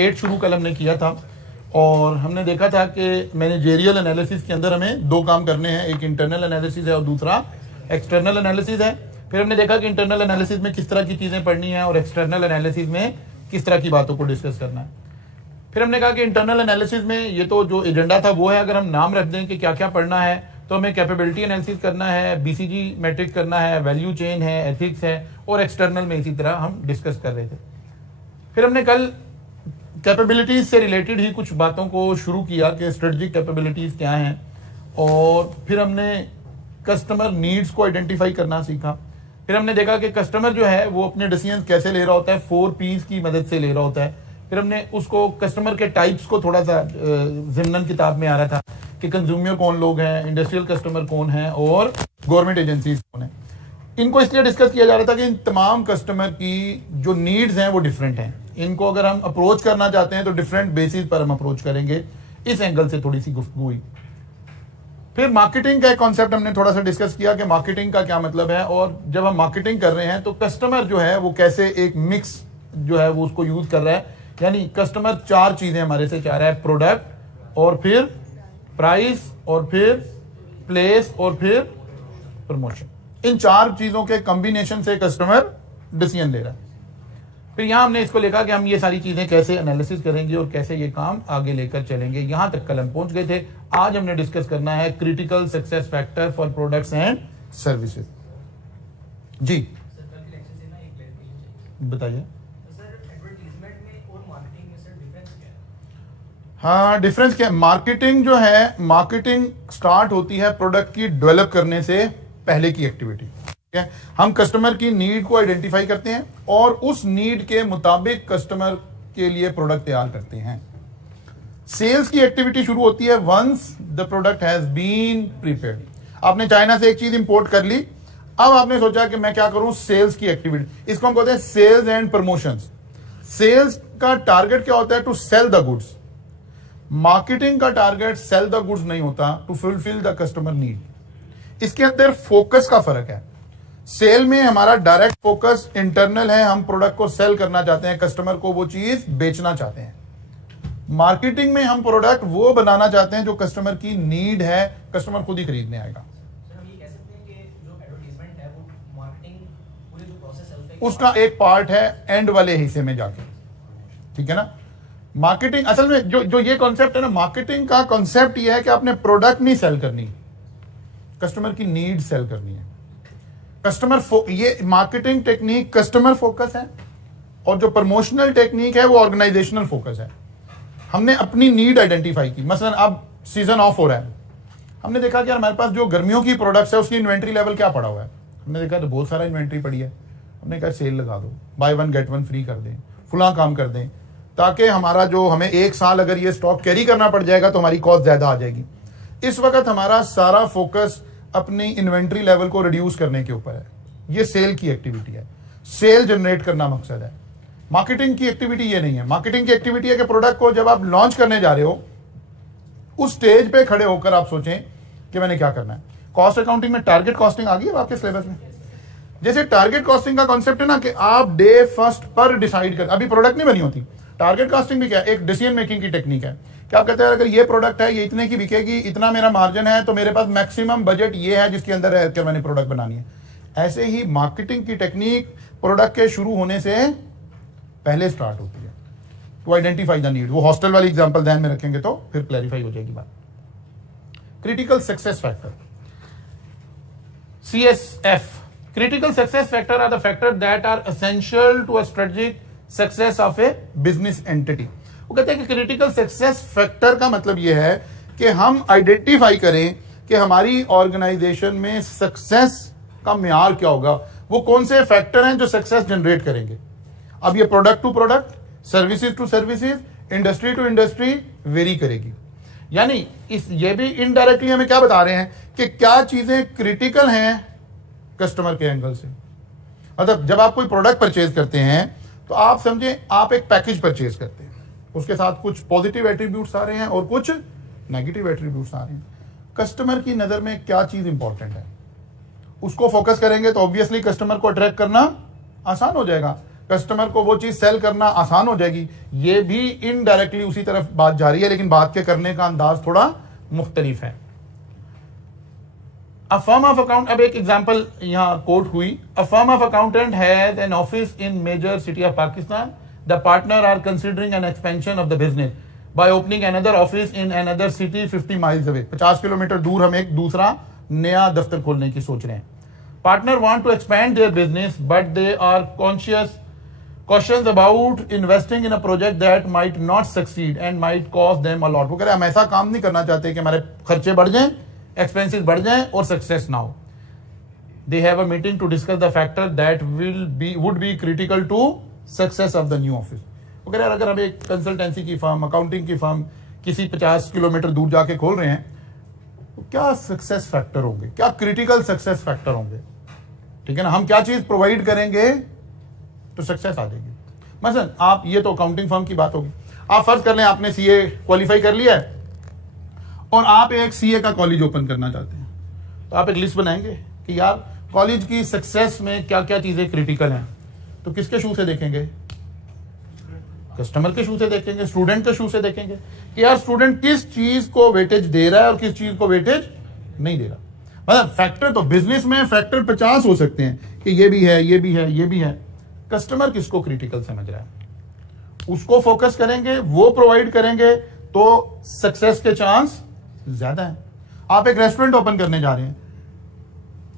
8 शुरू कल हमने किया था और हमने देखा था कि मैनेजेरियल एनालिसिस के अंदर हमें 2 काम करने हैं, एक इंटरनल एनालिसिस है और दूसरा एक्सटर्नल एनालिसिस है। फिर हमने देखा कि इंटरनल एनालिसिस में किस तरह की चीज़ें पढ़नी है और एक्सटर्नल एनालिसिस में किस तरह की बातों को डिस्कस करना है। फिर हमने कहा कि इंटरनल एनालिसिस में ये तो जो एजेंडा था वो है, अगर हम नाम रख दें कि क्या क्या पढ़ना है तो हमें कैपेबिलिटी एनालिसिस करना है, बीसीजी मैट्रिक्स करना है, वैल्यू चेन है, एथिक्स है, और एक्सटर्नल में इसी तरह हम डिस्कस कर रहे थे। फिर हमने कल कैपेबिलिटीज से रिलेटेड ही कुछ बातों को शुरू किया कि स्ट्रेटजिक कैपेबिलिटीज क्या हैं, और फिर हमने कस्टमर नीड्स को आइडेंटिफाई करना सीखा। फिर हमने देखा कि कस्टमर जो है वो अपने डिसीजन कैसे ले रहा होता है, 4 P's की मदद से ले रहा होता है। फिर हमने उसको कस्टमर के टाइप्स को थोड़ा सा ज़िमनन किताब में आ रहा था कि कंज्यूमर कौन लोग हैं, इंडस्ट्रियल कस्टमर कौन है और गवर्नमेंट एजेंसीज कौन है। इनको इसलिए डिस्कस किया जा रहा था कि इन तमाम कस्टमर की जो नीड्स हैं वो डिफरेंट हैं। इनको अगर हम अप्रोच करना चाहते हैं तो डिफरेंट बेसिस पर हम अप्रोच करेंगे। इस एंगल से थोड़ी सी गुफ्तगू हुई। फिर मार्केटिंग का एक कॉन्सेप्ट हमने थोड़ा सा डिस्कस किया कि मार्केटिंग का क्या मतलब है, और जब हम मार्केटिंग कर रहे हैं तो कस्टमर जो है वो कैसे एक मिक्स जो है वो उसको यूज कर रहा है। यानी कस्टमर 4 चीजें हमारे से चाह रहा है, प्रोडक्ट और फिर प्राइस और फिर प्लेस और फिर प्रमोशन। इन 4 चीजों के कॉम्बिनेशन से कस्टमर डिसीजन ले रहा है। फिर यहां हमने इसको लिखा कि हम ये सारी चीजें कैसे एनालिसिस करेंगे और कैसे ये काम आगे लेकर चलेंगे। यहां तक कल हम पहुंच गए थे। आज हमने डिस्कस करना है critical success factor for products and services. जी बताइए। हाँ, डिफरेंस क्या है? मार्केटिंग जो है, मार्केटिंग स्टार्ट होती है प्रोडक्ट की डेवलप करने से पहले की एक्टिविटी। ठीक है, हम कस्टमर की नीड को आइडेंटिफाई करते हैं और उस नीड के मुताबिक कस्टमर के लिए प्रोडक्ट तैयार करते हैं। सेल्स की एक्टिविटी शुरू होती है once the product has been prepared. आपने चाइना से एक चीज इंपोर्ट कर ली, अब आपने सोचा कि मैं क्या करूं, सेल्स की एक्टिविटी। इसको हम कहते हैं सेल्स एंड प्रमोशंस। सेल्स का टारगेट क्या होता है? To sell the goods. Marketing का टारगेट सेल द गुड्स नहीं होता, to fulfil the customer need. इसके अंदर फोकस का फर्क है। सेल में हमारा डायरेक्ट फोकस इंटरनल है, हम प्रोडक्ट को सेल करना चाहते हैं, कस्टमर को वो चीज बेचना चाहते हैं। मार्केटिंग में हम प्रोडक्ट वो बनाना चाहते हैं जो कस्टमर की नीड है, कस्टमर खुद ही खरीदने आएगा। उसका एक पार्ट है एंड वाले हिस्से में जाके। ठीक है ना। मार्केटिंग असल में जो ये कॉन्सेप्ट है ना, मार्केटिंग का कॉन्सेप्ट ये है कि आपने प्रोडक्ट नहीं सेल करनी, कस्टमर की नीड सेल करनी है। ये मार्केटिंग टेक्निक कस्टमर फोकस है और जो प्रमोशनल टेक्निक है वो ऑर्गेनाइजेशनल फोकस है। हमने अपनी नीड आइडेंटिफाई की। मसलन अब सीजन ऑफ हो रहा है, हमने देखा कि हमारे पास जो गर्मियों की प्रोडक्ट्स है उसकी इन्वेंट्री लेवल क्या पड़ा हुआ है। हमने देखा तो बहुत सारा इन्वेंट्री पड़ी है। हमने कहा सेल लगा दो, बाय 1 गेट 1 फ्री कर दें, फुला काम कर दें, ताकि हमारा जो हमें 1 साल अगर ये स्टॉक कैरी करना पड़ जाएगा तो हमारी कॉस्ट ज्यादा आ जाएगी। इस वक्त हमारा सारा फोकस अपनी इन्वेंट्री लेवल को रिड्यूस करने के ऊपर है। ये सेल की एक्टिविटी है, सेल जनरेट करना मकसद है। मार्केटिंग की एक्टिविटी ये नहीं है। मार्केटिंग की एक्टिविटी है कि प्रोडक्ट को जब आप लॉन्च करने जा रहे हो उस स्टेज पे खड़े होकर आप सोचें कि मैंने क्या करना है। कॉस्ट अकाउंटिंग में टारगेट कॉस्टिंग आ गई है आपके सिलेबस में। जैसे टारगेट कॉस्टिंग का कॉन्सेप्ट है ना कि आप डे फर्स्ट पर डिसाइड कर, अभी प्रोडक्ट नहीं बनी होती। टारगेट कॉस्टिंग भी क्या है? एक डिसीजन मेकिंग की टेक्निक है कि आप कहते हैं अगर ये प्रोडक्ट है, ये इतने की बिकेगी, इतना मेरा मार्जिन है, तो मेरे पास मैक्सिमम बजट ये है जिसके अंदर रहकर मैंने प्रोडक्ट बनानी है। ऐसे ही मार्केटिंग की टेक्निक प्रोडक्ट के शुरू होने से पहले स्टार्ट होती है, टू आइडेंटिफाई द नीड। वो हॉस्टल वाली एग्जांपल ध्यान में रखेंगे तो फिर क्लैरिफाई हो जाएगी बात। Critical success factor, CSF। Critical success factor are the factors that are essential to a strategic success of a business entity। वो कहते हैं कि क्रिटिकल सक्सेस फैक्टर का मतलब यह है कि हम आइडेंटिफाई करें कि हमारी ऑर्गेनाइजेशन में सक्सेस का म्यार क्या होगा, वो कौन से फैक्टर हैं जो सक्सेस जनरेट करेंगे। अब ये product to product, services to services, industry to industry vary करेगी। यानी ये भी इनडायरेक्टली हमें क्या बता रहे हैं कि क्या चीजें क्रिटिकल हैं कस्टमर के एंगल से। मतलब जब आप कोई प्रोडक्ट परचेज करते हैं तो आप समझे आप एक पैकेज परचेज करते हैं, उसके साथ कुछ पॉजिटिव एट्रीब्यूट्स आ रहे हैं और कुछ नेगेटिव एट्रीब्यूट्स आ रहे हैं। कस्टमर की नजर में क्या चीज इंपॉर्टेंट है उसको फोकस करेंगे तो ऑब्वियसली कस्टमर को अट्रैक्ट करना आसान हो जाएगा। कस्टमर को वो चीज सेल करना आसान हो जाएगी, ये भी इनडायरेक्टली उसी तरफ बात जा रही है, लेकिन बात के करने का अंदाज थोड़ा मुख्तलिफ है। A firm of account, अब एक एग्जांपल यहाँ कोट हुई, a firm of accountant has an office in major city of Pakistan. The partner are considering an expansion of the business by opening another office in another city 50 miles away. 50 kilometre दूर हम एक दूसरा नया दफ्तर खोलने की सोच रहे हैं। Partner want to expand their business, but they are cautious about investing in a project that might not succeed and might cost them a lot. वो कह रहे हैं हम ऐसा काम नहीं करना चाहते कि हमारे खर्चे बढ़ जाएं, एक्सपेंसेस बढ़ जाएं और सक्सेस ना हो। They have a meeting to discuss the factor that would be critical to success of the new office. वो कह रहे हैं अगर हम एक कंसल्टेंसी की फर्म, अकाउंटिंग की फर्म किसी 50 किलोमीटर दूर जाके खोल रहे हैं, तो क्या सक्सेस फैक्टर होंगे, क्या क्रिटिकल सक्सेस फैक्टर होंगे, ठीक है ना, हम क्या चीज प्रोवाइड करेंगे तो सक्सेस आ जाएगी। मसलन आप, ये तो अकाउंटिंग फर्म की बात होगी, आप फर्ज कर लें आपने सीए क्वालिफाई कर लिया है और आप एक सीए का कॉलेज ओपन करना चाहते हैं, तो आप एक लिस्ट बनाएंगे कि यार कॉलेज की सक्सेस में क्या क्या चीजें क्रिटिकल हैं, तो किसके शू से देखेंगे, कस्टमर के शू से देखेंगे, स्टूडेंट के शू से देखेंगे कि यार स्टूडेंट किस चीज को वेटेज दे रहा है और किस चीज को वेटेज नहीं दे रहा। मतलब फैक्टर तो बिजनेस में फैक्टर 50 हो सकते हैं कि ये भी है, ये भी है, ये भी है, कस्टमर किसको क्रिटिकल समझ रहा है उसको फोकस करेंगे, वो प्रोवाइड करेंगे तो सक्सेस के चांस ज्यादा है। आप एक रेस्टोरेंट ओपन करने जा रहे हैं,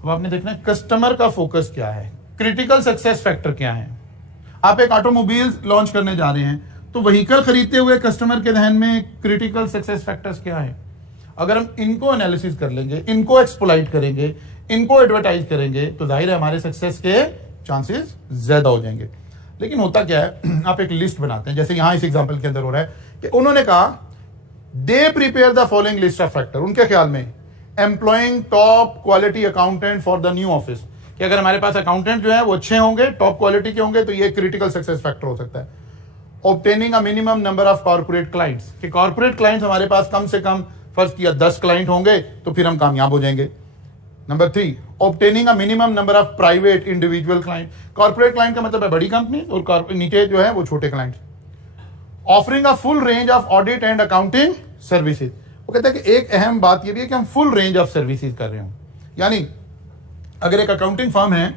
अब आपने देखना है कस्टमर का फोकस क्या है, क्रिटिकल सक्सेस फैक्टर क्या है। आप एक ऑटोमोबाइल लॉन्च करने जा रहे हैं, तो व्हीकल खरीदते हुए कस्टमर के ध्यान में क्रिटिकल सक्सेस फैक्टर्स क्या है। अगर हम इनको एनालिसिस कर लेंगे, इनको एक्सप्लॉइट करेंगे, इनको एडवर्टाइज करेंगे, तो जाहिर है हमारे सक्सेस के चांसेस ज्यादा हो जाएंगे। लेकिन होता क्या है, आप एक लिस्ट बनाते हैं, जैसे यहां इस एग्जांपल के अंदर हो रहा है कि उन्होंने कहा they prepare the following list of factor. उनके ख्याल में employing top quality accountant for the new office, कि अगर हमारे पास अकाउंटेंट जो है वो अच्छे होंगे, टॉप क्वालिटी के होंगे, तो ये क्रिटिकल सक्सेस फैक्टर हो सकता है। Obtaining a minimum number of corporate clients, कि कॉर्पोरेट क्लाइंट्स हमारे पास कम से कम फर्ज किया 10 क्लाइंट होंगे तो फिर हम कामयाब हो जाएंगे। Number 3, obtaining a minimum number of private individual client. Corporate client का मतलब है बड़ी कंपनी और नीचे जो है वो छोटे client. Offering a full range of audit and accounting services, वो कहते हैं कि एक अहम बात ये भी है कि हम फुल रेंज ऑफ सर्विसेज कर रहे हो। यानी अगर एक अकाउंटिंग फर्म है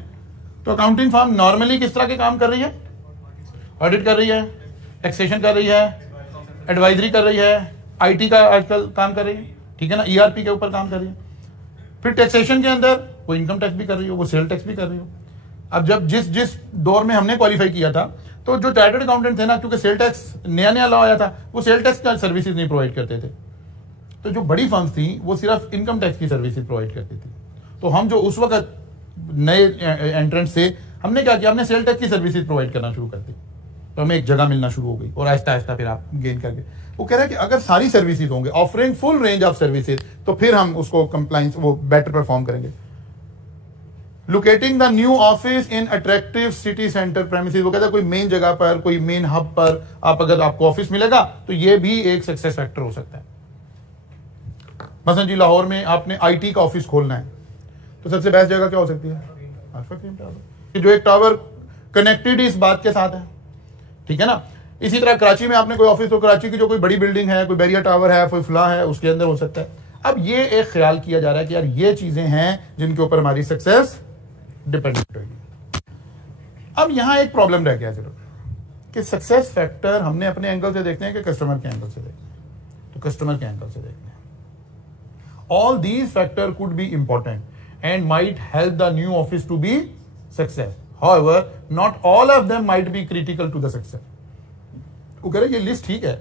तो अकाउंटिंग फर्म नॉर्मली किस तरह के काम कर रही है, ऑडिट कर रही है, टैक्सेशन कर रही है, एडवाइजरी कर रही है, आईटी का आजकल काम कर रही है, ठीक है ना, ईआरपी के ऊपर काम कर रही है। फिर टैक्सेशन के अंदर वो इनकम टैक्स भी कर रही हो, वो सेल टैक्स भी कर रही हो। अब जब जिस दौर में हमने क्वालिफाई किया था, तो जो चार्टर्ड अकाउंटेंट थे ना, क्योंकि सेल टैक्स नया लॉ आया था, वो सेल टैक्स का सर्विसेज नहीं प्रोवाइड करते थे। तो जो बड़ी फर्म्स थी वो सिर्फ इनकम टैक्स की सर्विसेज प्रोवाइड करती थी। तो हम जो उस वक्त नए एंट्रेंट्स थे, हमने क्या किया, हमने सेल टैक्स की सर्विसेज प्रोवाइड करना शुरू कर दी, तो हमें एक जगह मिलना शुरू हो गई और आहिस्ता आहिस्ता फिर आप गेन करके। वो कह रहा है कि अगर सारी सर्विसेज होंगे, offering full range of services, तो फिर हम उसको कंप्लाइंस वो बेटर परफॉर्म करेंगे। Locating the new office in attractive city centre premises, वो कहता है कोई मेन जगह पर, कोई मेन हब पर आप अगर आपको ऑफिस मिलेगा तो ये भी एक सक्सेस फैक्टर हो सकता है। मसलन जी लाहौर में आपने आईटी का ऑफिस खोलना है, तो सबसे बेस्ट जगह क्या हो सकती है, अल्फा क्रीम टावर, जो एक टावर कनेक्टेड इस बात के साथ है, ठीक है ना। इसी तरह कराची में आपने कोई ऑफिस, तो कराची की जो कोई बड़ी बिल्डिंग है, कोई बैरियर टावर है, कोई फला है, उसके अंदर हो सकता है। अब ये एक ख्याल किया जा रहा है कि यार ये चीजें हैं जिनके ऊपर हमारी सक्सेस डिपेंडेंट होगी। अब यहां एक प्रॉब्लम रह गया जरूर कि सक्सेस फैक्टर हमने अपने एंगल से देखते हैं कि कस्टमर के एंगल से देखते हैं, तो कस्टमर के एंगल से देखते हैं। All these factor could be important and might help the new office to be success, however not all of them might be critical to the success. वो कह रहे ये लिस्ट ठीक है,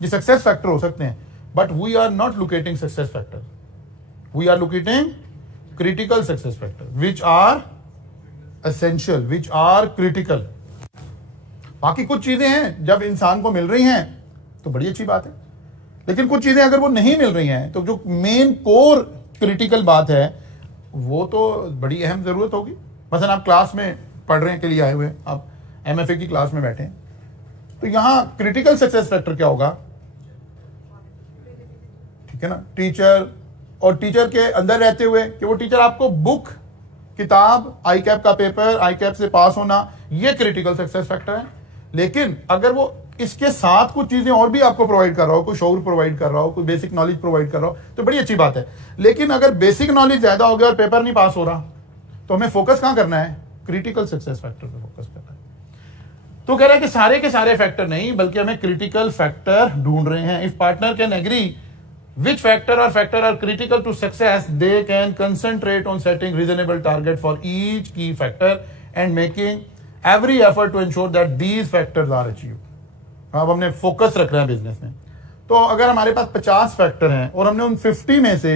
ये सक्सेस फैक्टर हो सकते हैं, but we are not locating success factor, we are locating critical success factor which are essential, which are critical. बाकी कुछ चीजें हैं जब इंसान को मिल रही हैं तो बड़ी अच्छी बात है, लेकिन कुछ चीजें अगर वो नहीं मिल रही हैं तो जो मेन कोर क्रिटिकल बात है वो तो बड़ी अहम जरूरत होगी। मसलन आप क्लास में पढ़ने के लिए आए हुए हैं, आप एमएफए की क्लास में बैठे हैं, तो यहां क्रिटिकल सक्सेस फैक्टर क्या होगा, ठीक है ना, टीचर, और टीचर के अंदर रहते हुए कि वो टीचर आपको बुक, किताब, आई कैप का पेपर, आई कैप से पास होना, ये क्रिटिकल सक्सेस फैक्टर है। लेकिन अगर वो इसके साथ कुछ चीजें और भी आपको प्रोवाइड कर रहा हो, कोई शोर प्रोवाइड कर रहा हो, कोई बेसिक नॉलेज प्रोवाइड कर रहा हो, तो बड़ी अच्छी बात है। लेकिन अगर बेसिक नॉलेज ज्यादा हो गया और पेपर नहीं पास हो रहा, तो हमें फोकस कहां करना है? क्रिटिकल सक्सेस फैक्टर पे फोकस करना है। तो कह रहा है कि सारे के सारे फैक्टर नहीं, बल्कि हमें क्रिटिकल फैक्टर ढूंढ रहे हैं। If partner can agree which factor are critical to success, they can concentrate on setting reasonable target for each key factor and making every effort to ensure that these factors are achieved. अब हमने focus रख रहे हैं business में। तो अगर हमारे पास 50 factor हैं और हमने उन 50 में से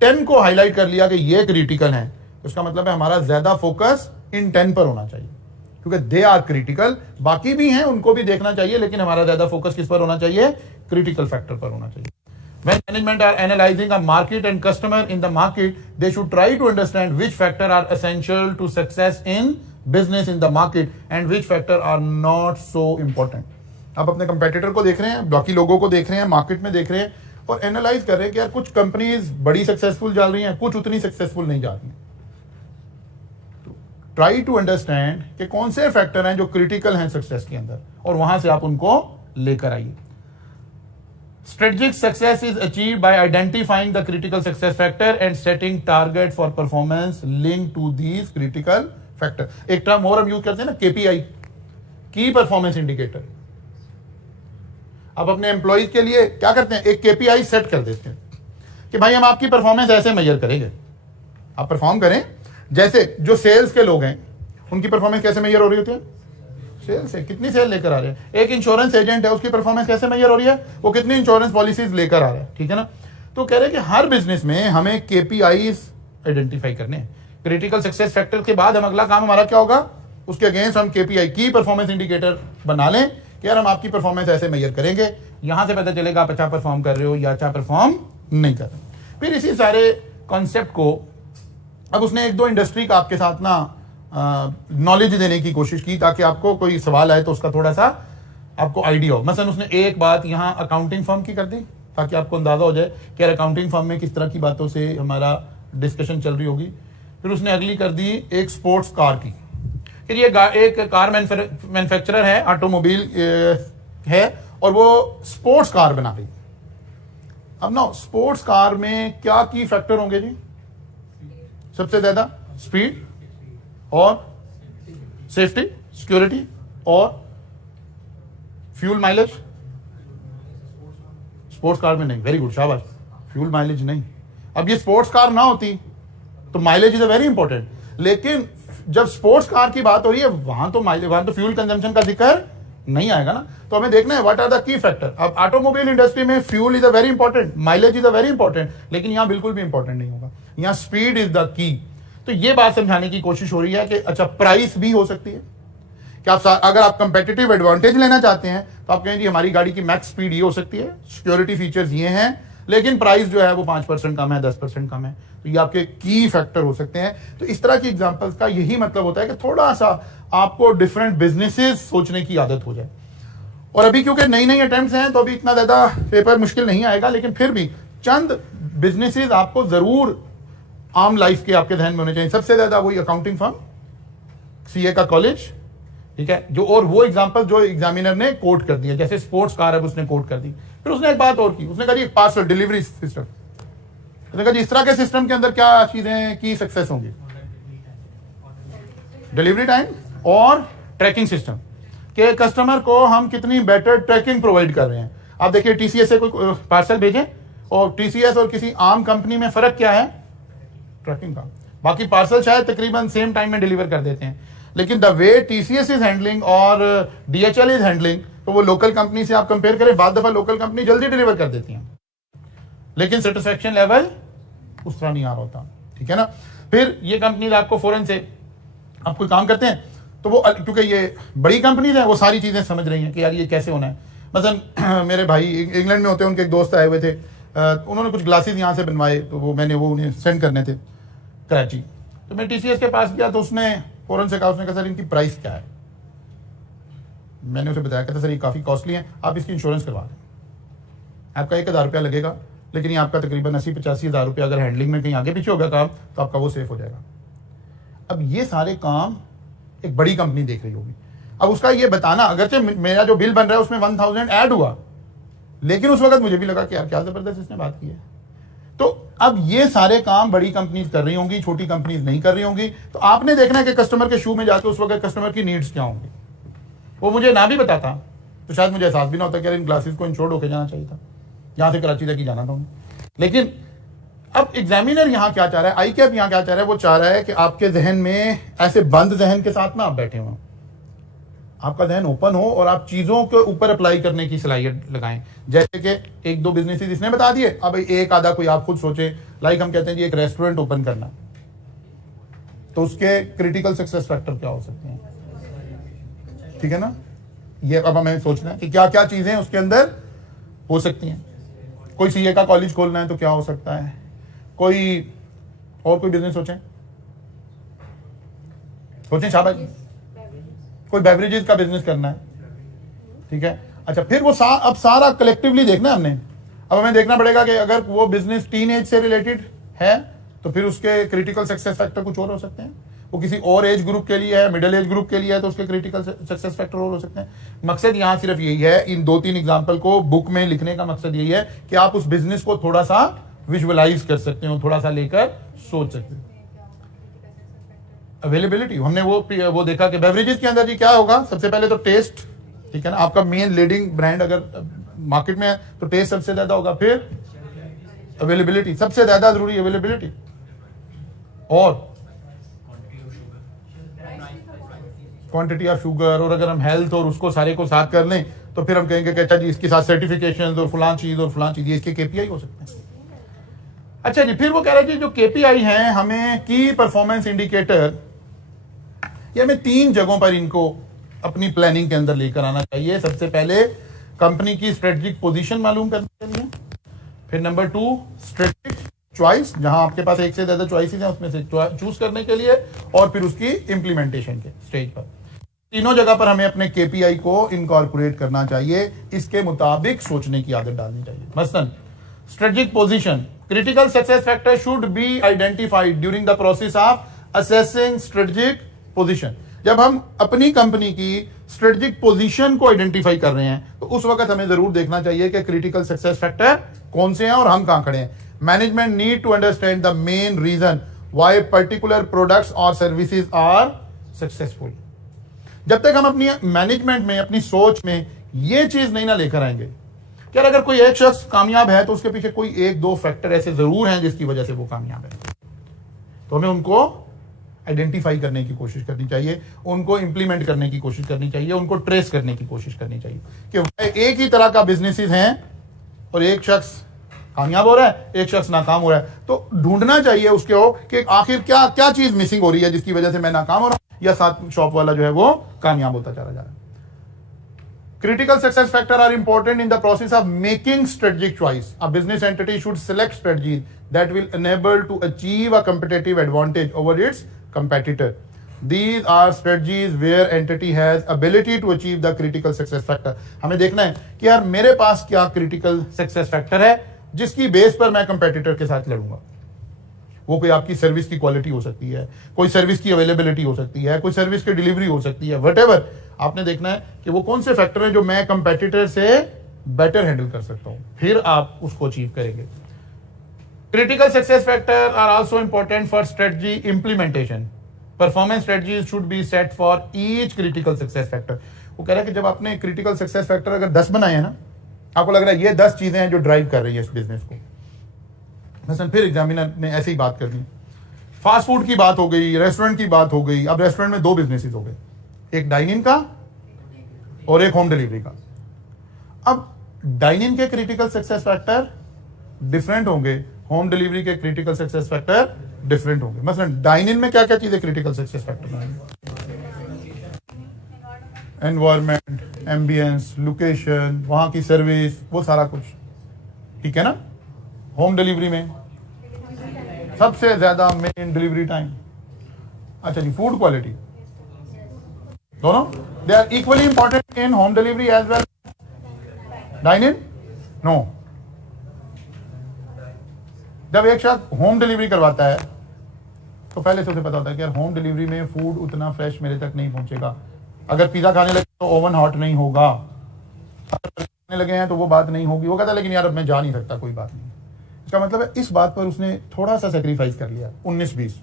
10 को हाईलाइट कर लिया कि ये क्रिटिकल हैं, तो इसका मतलब है हमारा ज्यादा फोकस इन 10 पर होना चाहिए, क्योंकि दे आर क्रिटिकल। बाकी भी हैं, उनको भी देखना चाहिए, लेकिन हमारा ज्यादा फोकस किस पर होना चाहिए? क्रिटिकल फैक्टर पर होना चाहिए। When management are analyzing a market and customer in the market, they should try to understand which factor are essential to success in business in the market and which factor are not so important. आप अपने competitor को देख रहे हैं, बाकी लोगों को देख रहे हैं, मार्केट में देख रहे हैं और एनालाइज कर रहे हैं कि यार कुछ कंपनीज बड़ी सक्सेसफुल जा रही हैं, कुछ उतनी सक्सेसफुल नहीं जा रही हैं। ट्राई टू अंडरस्टैंड कि कौन से फैक्टर हैं जो क्रिटिकल हैं सक्सेस के अंदर, और वहां से आप उनको लेकर आइए। Strategic success is achieved by identifying the critical success factor and setting target for performance linked to these critical factor. एक टर्म और हम यूज करते हैं ना, KPI, की परफॉर्मेंस इंडिकेटर। अब अपने एम्प्लॉइज के लिए क्या करते हैं? एक KPI सेट कर देते हैं कि भाई हम आपकी परफॉर्मेंस ऐसे मेजर करेंगे, आप परफॉर्म करें। जैसे जो सेल्स के लोग हैं, उनकी परफॉर्मेंस कैसे मेजर हो रही होती है? सेल से कितनी सेल लेकर आ रहे हैं। एक इंश्योरेंस एजेंट है, उसकी परफॉर्मेंस कैसे मेजर हो रही है? वो कितनी इंश्योरेंस पॉलिसीज लेकर आ रहा है, ठीक है ना। तो कह रहे हैं कि हर बिजनेस में हमें KPIs आइडेंटिफाई करने हैं। क्रिटिकल सक्सेस फैक्टर के बाद हम अगला काम हमारा क्या होगा? उसके अगेंस्ट हम KPI, की परफॉर्मेंस इंडिकेटर बना लें कि यार हम आपकी परफॉर्मेंस ऐसे मेजर करेंगे। यहां से पता चलेगा आप अच्छा परफॉर्म कर रहे हो या अच्छा परफॉर्म नहीं कर रहे। फिर इसी सारे कॉन्सेप्ट को अब उसने एक दो इंडस्ट्री का आपके साथ ना नॉलेज देने की कोशिश की, ताकि आपको कोई सवाल आए तो उसका थोड़ा सा आपको आइडिया हो। मसलन उसने एक बात यहाँ अकाउंटिंग फर्म की कर दी, ताकि आपको अंदाजा हो जाए कि यार अकाउंटिंग फर्म में किस तरह की बातों से हमारा डिस्कशन चल रही होगी। फिर उसने अगली कर दी एक स्पोर्ट्स कार की। फिर ये एक कार मैन्युफैक्चरर है, ऑटोमोबाइल है, और वो स्पोर्ट्स कार बना रही। अब ना स्पोर्ट्स कार में क्या की फैक्टर होंगे जी? सबसे ज्यादा स्पीड और सेफ्टी, सिक्योरिटी और फ्यूल माइलेज। स्पोर्ट्स कार में नहीं, वेरी गुड, शाबाश। फ्यूल माइलेज नहीं। अब ये स्पोर्ट्स कार ना होती तो mileage is a very important, लेकिन जब स्पोर्ट्स कार की बात हो रही है वहां तो माइलेज, वहां तो फ्यूल कंजम्पशन का जिक्र नहीं आएगा ना। तो हमें देखना है what are the key factor. अब ऑटोमोबाइल इंडस्ट्री में fuel is a very important, mileage is a very important, लेकिन यहां बिल्कुल भी इंपॉर्टेंट नहीं होगा, यहां स्पीड इज द की। तो ये बात समझाने की कोशिश हो रही है कि अच्छा प्राइस भी हो सकती है कि आप अगर आप कंपेटिटिव एडवांटेज लेना चाहते हैं तो आप कहें जी हमारी गाड़ी की मैक्स स्पीड ये हो सकती है, सिक्योरिटी फीचर्स ये हैं, लेकिन प्राइस जो है वो 5% कम है, 10% कम है। तो ये आपके की फैक्टर हो सकते हैं। तो इस तरह की एग्जांपल्स का यही मतलब होता है कि थोड़ा सा आपको डिफरेंट बिजनेसेस सोचने की आदत हो जाए। और अभी क्योंकि नई नई अटेम्प्ट्स हैं तो अभी इतना ज्यादा पेपर मुश्किल नहीं आएगा, लेकिन फिर भी चंद बिजनेसेस आपको जरूर आम लाइफ के आपके ध्यान में होने चाहिए। सबसे ज्यादा वही अकाउंटिंग फर्म, CA का कॉलेज, ठीक है, जो और वो एग्जांपल जो एग्जामिनर ने कोट कर दिया, जैसे स्पोर्ट्स कार है उसने कोट कर दी। फिर उसने एक बात और की, उसने कहा जी पार्सल डिलीवरी सिस्टम। उसने कहा जी इस तरह के सिस्टम के अंदर क्या चीजें की सक्सेस होंगी? डिलीवरी टाइम और ट्रैकिंग सिस्टम, कि कस्टमर को हम कितनी बेटर ट्रैकिंग प्रोवाइड कर रहे हैं। आप देखिए TCS से कोई पार्सल भेजें और TCS और किसी आम कंपनी में फर्क क्या है? ट्रैकिंग का। बाकी पार्सल शायद तकरीबन सेम टाइम में डिलीवर कर देते हैं, लेकिन the way TCS is handling और DHL इज हैंडलिंग, तो वो लोकल कंपनी से आप कंपेयर करें, बाद दफा लोकल कंपनी जल्दी डिलीवर कर देती है, लेकिन सेटिस्फेक्शन लेवल उस तरह नहीं आ रहा होता, ठीक है ना। फिर ये कंपनी आपको फौरन से आप कोई काम करते हैं तो वो, क्योंकि ये बड़ी कंपनीज है, वो सारी चीजें समझ रही हैं कि यार ये कैसे होना है। मसलन मेरे भाई इंग्लैंड में होते हैं, उनके एक दोस्त आए हुए थे, उन्होंने कुछ ग्लासेस यहाँ से बनवाए, तो वो मैंने वो उन्हें सेंड करने थे कराची। तो मैं TCS के पास गया तो उसने फौरन से कहा, उसने कहा सर इनकी प्राइस क्या है? मैंने उसे बताया, कहता सर ये काफ़ी कॉस्टली है, आप इसकी इंश्योरेंस करवा दें, आपका 1,000 रुपया लगेगा, लेकिन ये आपका तकरीबन 80-85 हज़ार रुपया अगर हैंडलिंग में कहीं आगे पीछे होगा काम तो आपका वो सेफ हो जाएगा। अब ये सारे काम एक बड़ी कंपनी देख रही होगी। अब उसका ये बताना, अगरचे मेरा जो बिल बन रहा है उसमें 1000 ऐड हुआ, लेकिन उस वक्त मुझे भी लगा कि यार क्या जबरदस्त इसने बात की है। तो अब ये सारे काम बड़ी कंपनीज कर रही होंगी, छोटी कंपनीज नहीं कर रही होंगी। तो आपने देखना है कि कस्टमर के शू में जाके उस वक्त कस्टमर की नीड्स क्या होंगी। वो मुझे ना भी बताता तो शायद मुझे एहसास भी ना होता कि यार इन क्लासेस को इंश्योर्ड होकर जाना चाहिए था, यहाँ से कराची तक ही जाना था उन्हें। लेकिन अब एग्जामिनर यहाँ क्या चाह रहा है, आई कैप यहाँ क्या चाह रहा है, वो चाह रहा है कि आपके जहन में ऐसे बंद जहन के साथ ना आप बैठे हो, आपका जहन ओपन हो और आप चीजों के ऊपर अप्लाई करने की सलाहियत लगाएं। जैसे कि एक दो बिजनेसेस इसने बता दिए, अब एक आधा कोई आप खुद सोचे। लाइक हम कहते हैं जी एक रेस्टोरेंट ओपन करना, तो उसके क्रिटिकल सक्सेस फैक्टर क्या हो सकते हैं, ठीक है ना। ये अब हमें सोचना है कि क्या क्या चीजें उसके अंदर हो सकती हैं। कोई सीए का कॉलेज खोलना है तो क्या हो सकता है, कोई और कोई बिजनेस सोचें शाबाश, कोई बेवरेजेस का बिजनेस करना है, ठीक है। अच्छा, फिर वो अब सारा कलेक्टिवली देखना है हमने। अब हमें देखना पड़ेगा कि अगर वो बिजनेस टीन एज से रिलेटेड है तो फिर उसके क्रिटिकल सक्सेस फैक्टर कुछ और हो सकते हैं। वो किसी और एज ग्रुप के लिए है, मिडिल एज ग्रुप के लिए है, तो उसके क्रिटिकल सक्सेस फैक्टर और हो सकते हैं। मकसद यहाँ सिर्फ यही है, इन 2-3 एग्जाम्पल को बुक में लिखने का मकसद यही है कि आप उस बिजनेस को थोड़ा सा विजुअलाइज कर सकते हो, थोड़ा सा लेकर सोच सकते हो। अवेलेबिलिटी हमने वो देखा कि बेवरेजेस के अंदर जी क्या होगा, सबसे पहले तो टेस्ट, ठीक है ना। आपका मेन लीडिंग ब्रांड अगर मार्केट में है तो टेस्ट सबसे ज्यादा होगा, फिर अवेलेबिलिटी सबसे ज्यादा जरूरी, अवेलेबिलिटी, और क्वांटिटी ऑफ शुगर, और अगर हम हेल्थ और उसको सारे को साथ कर लें तो फिर हम कहेंगे कि अच्छा जी इसके साथ सर्टिफिकेशन और फलां चीज ये इसके केपीआई हो सकते हैं। अच्छा जी, फिर वो कह रहे हैं जो केपीआई हैं, हमें की परफॉर्मेंस इंडिकेटर, ये हमें 3 जगहों पर इनको अपनी प्लानिंग के अंदर लेकर आना चाहिए। सबसे पहले कंपनी की स्ट्रेटेजिक पोजीशन मालूम करने के लिए, फिर नंबर 2 स्ट्रेटेजिक चॉइस, जहां आपके पास एक से ज्यादा चॉइसेस हैं उसमें से चूज करने के लिए, और फिर उसकी इंप्लीमेंटेशन के स्टेज पर। तीनों जगह पर हमें अपने केपीआई को इनकॉर्पोरेट करना चाहिए, इसके मुताबिक सोचने की आदत डालनी चाहिए। मसलन strategic position, critical success factor should be identified during the process of assessing strategic position. जब हम अपनी कंपनी की स्ट्रेटेजिक पोजीशन को आइडेंटिफाई कर रहे हैं तो उस वक्त हमें जरूर देखना चाहिए कि क्रिटिकल सक्सेस फैक्टर कौन से हैं और हम कहां खड़े हैं। Management need to understand the main reason why particular products और सर्विसेज आर सक्सेसफुल। जब तक हम अपनी मैनेजमेंट में, अपनी सोच में ये चीज नहीं ना लेकर आएंगे कि अगर कोई एक शख्स कामयाब है तो उसके पीछे कोई 1-2 फैक्टर ऐसे जरूर हैं जिसकी वजह से वो कामयाब है, तो हमें उनको आइडेंटिफाई करने की कोशिश करनी चाहिए, उनको इंप्लीमेंट करने की कोशिश करनी चाहिए, उनको ट्रेस करने की कोशिश करनी चाहिए कि एक ही तरह का बिजनेसेस हैं और एक शख्स कामयाब हो रहा है, एक शख्स नाकाम हो रहा है, तो ढूंढना चाहिए उसके हो कि आखिर क्या क्या चीज मिसिंग हो रही है जिसकी वजह से मैं नाकाम हो रहा हूं या साथ शॉप वाला जो है वो कामयाब होता चला जा रहा है। Critical success factor are important in the process of making strategic choice. A business entity should select strategies that will enable to achieve a competitive advantage over its competitor. These are strategies where entity has ability to achieve the critical success factor. हमें देखना है कि यार मेरे पास क्या critical success factor है जिसकी base पर मैं कंपेटिटर के साथ लड़ूंगा। वो कोई आपकी सर्विस की क्वालिटी हो सकती है, कोई सर्विस की अवेलेबिलिटी हो सकती है, कोई सर्विस की डिलीवरी हो सकती है, व्हाटएवर। आपने देखना है कि वो कौन से फैक्टर हैं जो मैं कंपेटिटर से बेटर हैंडल कर सकता हूं, फिर आप उसको अचीव करेंगे। Critical success factor are also important for strategy implementation. Performance strategies should be set for each critical success factor. वो कह रहा है कि जब आपने क्रिटिकल सक्सेस फैक्टर अगर 10 बनाए हैं ना, आपको लग रहा है ये 10 चीजें हैं जो ड्राइव कर रही है इस बिजनेस को, मसलन फिर एग्जामिनर ने ऐसी ही बात कर दी, फास्ट फूड की बात हो गई, रेस्टोरेंट की बात हो गई। अब रेस्टोरेंट में 2 बिजनेसेस हो गए, एक डाइन इन का और एक होम डिलीवरी का। अब डाइन इन के क्रिटिकल सक्सेस फैक्टर डिफरेंट होंगे, होम डिलीवरी के क्रिटिकल सक्सेस फैक्टर डिफरेंट होंगे। मसलन डाइन इन में क्या क्या चीजें क्रिटिकल सक्सेस फैक्टर में, एनवायरमेंट, एम्बियंस, लोकेशन, वहां की सर्विस, वो सारा कुछ, ठीक है ना। होम डिलीवरी में सबसे ज्यादा मेन डिलीवरी टाइम। अच्छा जी, फूड क्वालिटी, दोनों they are equally important in home delivery as well dine in. No, जब एक शख्स होम डिलीवरी करवाता है तो पहले से उसे पता होता है कि यार होम डिलीवरी में फूड उतना फ्रेश मेरे तक नहीं पहुंचेगा, अगर पिज़्ज़ा खाने लगे तो ओवन हॉट नहीं होगा, अगर खाने लगे हैं तो वो बात नहीं होगी। वो कहता है लेकिन यार अब मैं जा नहीं सकता, कोई बात नहीं। इसका मतलब है इस बात पर उसने थोड़ा सा सेक्रीफाइस कर लिया 19-20,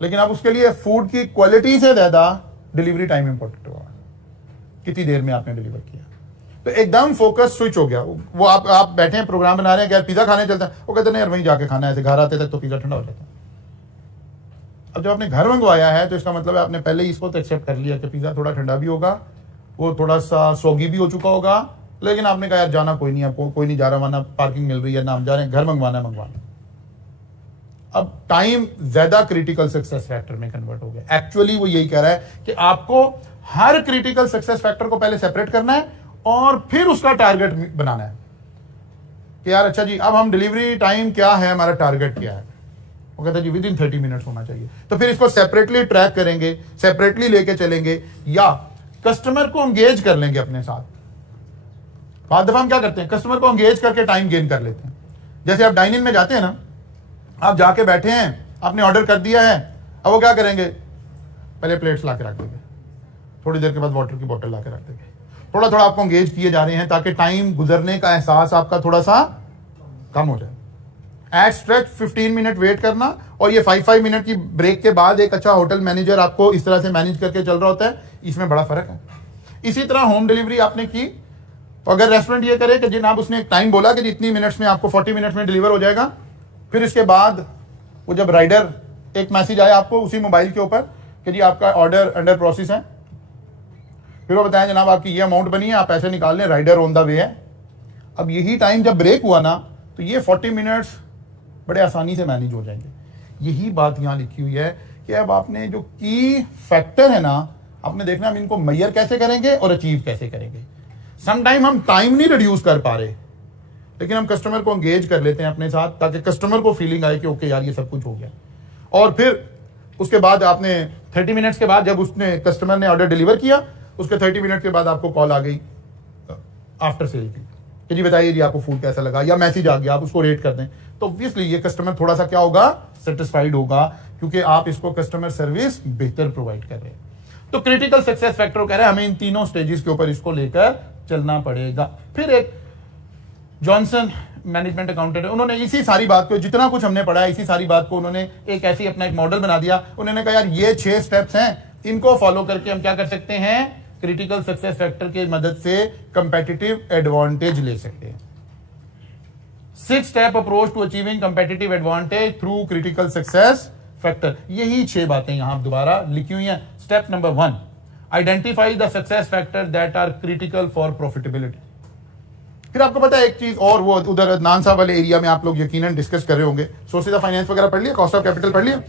लेकिन अब उसके लिए फूड की क्वालिटी से ज़्यादा डिलीवरी टाइम इंपॉर्टेंट हुआ, कितनी देर में आपने डिलीवर किया। तो एकदम फोकस स्विच हो गया। वो आप बैठे हैं प्रोग्राम बना रहे हैं कि यार पिज़्ज़ा खाने चलता है, वो कहते हैं यार वहीं जाके खाना है, ऐसे घर आते तक तो पिज़्ज़ा ठंडा हो जाता है। अब जब आपने घर मंगवाया है तो इसका मतलब है आपने पहले ही इसको तो एक्सेप्ट कर लिया कि पिज़्ज़ा थोड़ा ठंडा भी होगा, वो थोड़ा सा सोगी भी हो चुका होगा, लेकिन आपने कहा यार जाना कोई नहीं, आपको कोई नहीं जा रहा, वरना पार्किंग मिल रही है ना, हम जा रहे हैं, घर मंगवाना है मंगवाना। अब टाइम ज्यादा क्रिटिकल सक्सेस फैक्टर में कन्वर्ट हो गया। एक्चुअली वो यही कह रहा है कि आपको हर क्रिटिकल सक्सेस फैक्टर को पहले सेपरेट करना है और फिर उसका टारगेट बनाना है कि यार अच्छा जी अब हम डिलीवरी टाइम क्या है, हमारा टारगेट क्या है। वो कहता है जी विद इन 30 मिनट्स होना चाहिए। तो फिर इसको सेपरेटली ट्रैक करेंगे, सेपरेटली लेके चलेंगे, या कस्टमर को एंगेज कर लेंगे अपने साथ। बाद दफा हम क्या करते हैं, कस्टमर को एंगेज करके टाइम गेन कर लेते हैं। जैसे आप डाइनिंग में जाते हैं ना, आप जाके बैठे हैं, आपने ऑर्डर कर दिया है, अब वो क्या करेंगे, पहले प्लेट्स ला के रख देंगे, थोड़ी देर के बाद वाटर की बोतल ला के रख देंगे। थोड़ा थोड़ा आपको एंगेज किए जा रहे हैं ताकि टाइम गुजरने का एहसास आपका थोड़ा सा कम हो जाए। एट स्ट्रेच 15 मिनट वेट करना, और ये 5 मिनट की ब्रेक के बाद एक अच्छा होटल मैनेजर आपको इस तरह से मैनेज करके चल रहा होता है, इसमें बड़ा फर्क है। इसी तरह होम डिलीवरी आपने की, तो अगर रेस्टोरेंट ये करे कि जनाब उसने एक टाइम बोला कि जितनी मिनट्स में आपको 40 मिनट्स में डिलीवर हो जाएगा, फिर इसके बाद वो जब राइडर एक मैसेज आया आपको उसी मोबाइल के ऊपर कि जी आपका ऑर्डर अंडर प्रोसेस है, फिर वो बताया जनाब आपकी ये अमाउंट बनी है, आप पैसे निकाल लें, राइडर ऑन द वे है। अब यही टाइम जब ब्रेक हुआ ना, तो ये 40 मिनट्स बड़े आसानी से मैनेज हो जाएंगे। यही बात यहाँ लिखी हुई है कि अब आपने जो की फैक्टर है ना, आपने देखना हम इनको मेजर कैसे करेंगे और अचीव कैसे करेंगे। समटाइम हम टाइम नहीं रिड्यूस कर पा रहे, लेकिन हम कस्टमर को एंगेज कर लेते हैं अपने साथ ताकि कस्टमर को फीलिंग आए कि ओके यार ये सब कुछ हो गया। और फिर उसके बाद आपने 30 मिनट्स के बाद जब उसने कस्टमर ने ऑर्डर डिलीवर किया, उसके 30 मिनट के बाद आपको कॉल आ गई आफ्टर सेल की कि जी बताइए जी आपको फूड कैसा लगा, या मैसेज आ गया, आप उसको रेट कर दें, तो ऑब्वियसली ये कस्टमर थोड़ा सा क्या होगा, सेटिस्फाइड होगा, क्योंकि आप इसको कस्टमर सर्विस बेहतर प्रोवाइड कर रहे हैं। तो क्रिटिकल सक्सेस फैक्टर कह रहे हैं हमें इन तीनों स्टेजेस के ऊपर इसको लेकर चलना पड़ेगा। फिर एक जॉनसन मैनेजमेंट अकाउंटेंट है, उन्होंने इसी सारी बात को, जितना कुछ हमने पढ़ा है इसी सारी बात को उन्होंने एक ऐसी अपना एक मॉडल बना दिया। उन्होंने कहा यार ये 6 स्टेप्स हैं, इनको फॉलो करके हम क्या कर सकते हैं, क्रिटिकल सक्सेस फैक्टर की मदद से कंपेटिटिव एडवांटेज ले सकते हैं। 6 step approach to achieving competitive advantage through critical success factor. यही 6 बातें यहां दोबारा लिखी हुई हैं। Step number 1, identify the success factor that are critical for profitability. फिर आपको पता है एक चीज और, वो उधर नानसा वाले एरिया में आप लोग यकीनन डिस्कस कर रहे होंगे, सोर्सेज ऑफ फाइनेंस वगैरह पढ़ लिया, कॉस्ट ऑफ कैपिटल पढ़ लिया,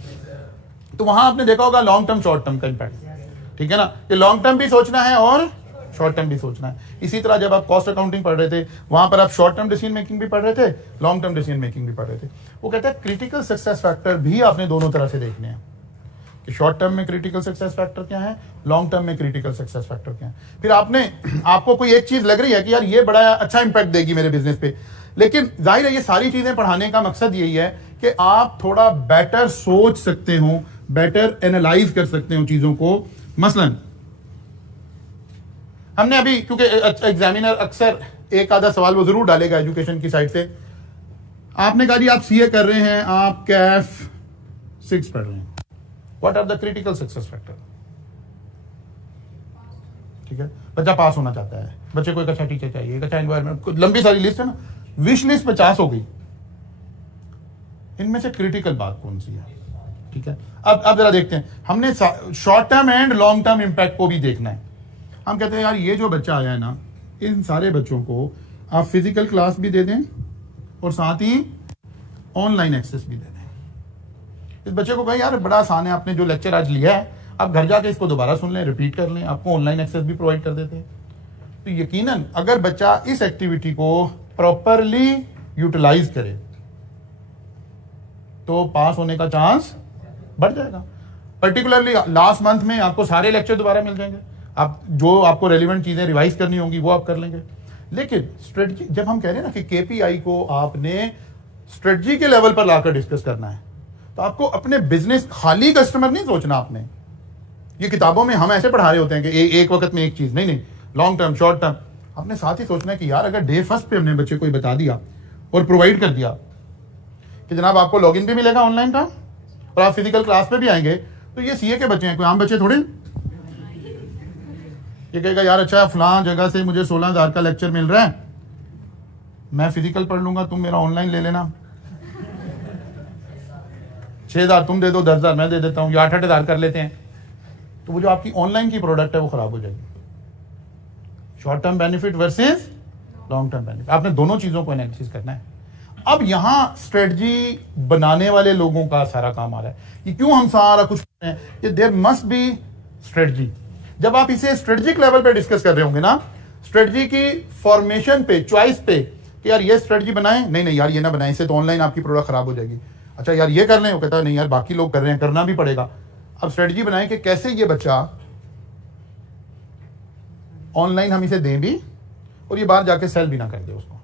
तो वहां आपने देखा होगा लॉन्ग टर्म शॉर्ट टर्म का इंपैक्ट, ठीक है ना, कि लॉन्ग टर्म भी सोचना है और शॉर्ट टर्म भी सोचना है। इसी तरह जब आप कॉस्ट अकाउंटिंग पढ़ रहे थे, वहां पर आप शॉर्ट टर्म डिसीजन मेकिंग भी पढ़ रहे थे, लॉन्ग टर्म डिसीजन मेकिंग भी पढ़ रहे थे। वो कहता है क्रिटिकल सक्सेस फैक्टर भी आपने दोनों तरह से देखने हैं कि शॉर्ट टर्म में क्रिटिकल सक्सेस फैक्टर क्या है, लॉन्ग टर्म में क्रिटिकल सक्सेस फैक्टर क्या है। फिर आपको कोई एक चीज लग रही है कि यार ये बड़ा अच्छा इंपैक्ट देगी मेरे बिजनेस पे, लेकिन जाहिर है ये सारी चीजें पढ़ाने का मकसद यही है कि आप थोड़ा बेटर सोच सकते हो, बेटर एनालाइज कर सकते हो चीजों को। मसलन हमने अभी, क्योंकि एग्जामिनर अक्सर एक आधा सवाल वो जरूर डालेगा एजुकेशन की साइड से, आपने कहा जी आप सीए कर रहे हैं, आप कैफ 6 पढ़ रहे हैं, what are the critical success factor. ठीक है, बच्चा पास होना चाहता है, बच्चे को एक अच्छा टीचर चाहिए, एक अच्छा एनवायरमेंट, लंबी सारी लिस्ट है ना, विश लिस्ट 50 हो गई, इनमें से क्रिटिकल बात कौन सी है। ठीक है, अब जरा देखते हैं, हमने short term and long term impact को भी देखना है। हम कहते हैं यार ये जो बच्चा आया है ना, इन सारे बच्चों को आप फिजिकल क्लास भी दे दें और साथ ही ऑनलाइन एक्सेस भी दे दें। इस बच्चे को कहें यार बड़ा आसान है, आपने जो लेक्चर आज लिया है आप घर जाके इसको दोबारा सुन लें, रिपीट कर लें, आपको ऑनलाइन एक्सेस भी प्रोवाइड कर देते हैं। तो यकीनन अगर बच्चा इस एक्टिविटी को प्रॉपरली यूटिलाइज करे तो पास होने का चांस बढ़ जाएगा। पर्टिकुलरली लास्ट मंथ में आपको सारे लेक्चर दोबारा मिल जाएंगे, आप जो आपको रेलिवेंट चीजें रिवाइज करनी होंगी वो आप कर लेंगे। लेकिन स्ट्रेटजी, जब हम कह रहे हैं ना कि केपीआई को आपने स्ट्रेटजी के लेवल पर लाकर डिस्कस करना है, तो आपको अपने बिजनेस, खाली कस्टमर नहीं सोचना आपने। ये किताबों में हम ऐसे पढ़ा रहे होते हैं कि एक वक्त में एक चीज, नहीं, लॉन्ग टर्म, शॉर्ट टर्म। आपने साथ ही सोचना है कि यार अगर डे फर्स्ट पे हमने बच्चे को बता दिया और प्रोवाइड कर दिया कि जनाब आपको लॉगिन भी मिलेगा ऑनलाइन का और आप फिजिकल क्लास पे भी आएंगे, तो ये सीए के बच्चे हैं, कोई आम बच्चे थोड़े। ये कहेगा यार अच्छा फलां जगह से मुझे 16,000 का लेक्चर मिल रहा है, मैं फिजिकल पढ़ लूंगा, तुम मेरा ऑनलाइन ले लेना, 6,000 तुम दे दो, 10,000 मैं दे देता हूँ, या 8,000 कर लेते हैं। तो वो जो आपकी ऑनलाइन की प्रोडक्ट है वो खराब हो जाएगी। Short term benefit versus long term benefit, आपने दोनों चीजों को एनालिसिस करना है। अब यहां स्ट्रेटजी बनाने वाले लोगों का सारा काम आ रहा है। ये क्यों हम सारा कुछ कर रहे हैं, ये देयर मस्ट बी स्ट्रेटजी। जब आप इसे स्ट्रेटजिक लेवल पे डिस्कस कर रहे होंगे ना, स्ट्रेटजी की फॉर्मेशन पे, चॉइस पे, कि यार ये स्ट्रेटजी बनाएं, नहीं यार ये ना बनाएं, इससे तो ऑनलाइन आपकी प्रोडक्ट खराब हो जाएगी। अच्छा यार ये कर लें, वो कहता है नहीं यार बाकी लोग कर रहे हैं, करना भी पड़ेगा। अब स्ट्रेटजी बनाएं कि कैसे ये बच्चा ऑनलाइन हम इसे दें भी और ये बाहर जाके सेल भी ना कर दे, उसको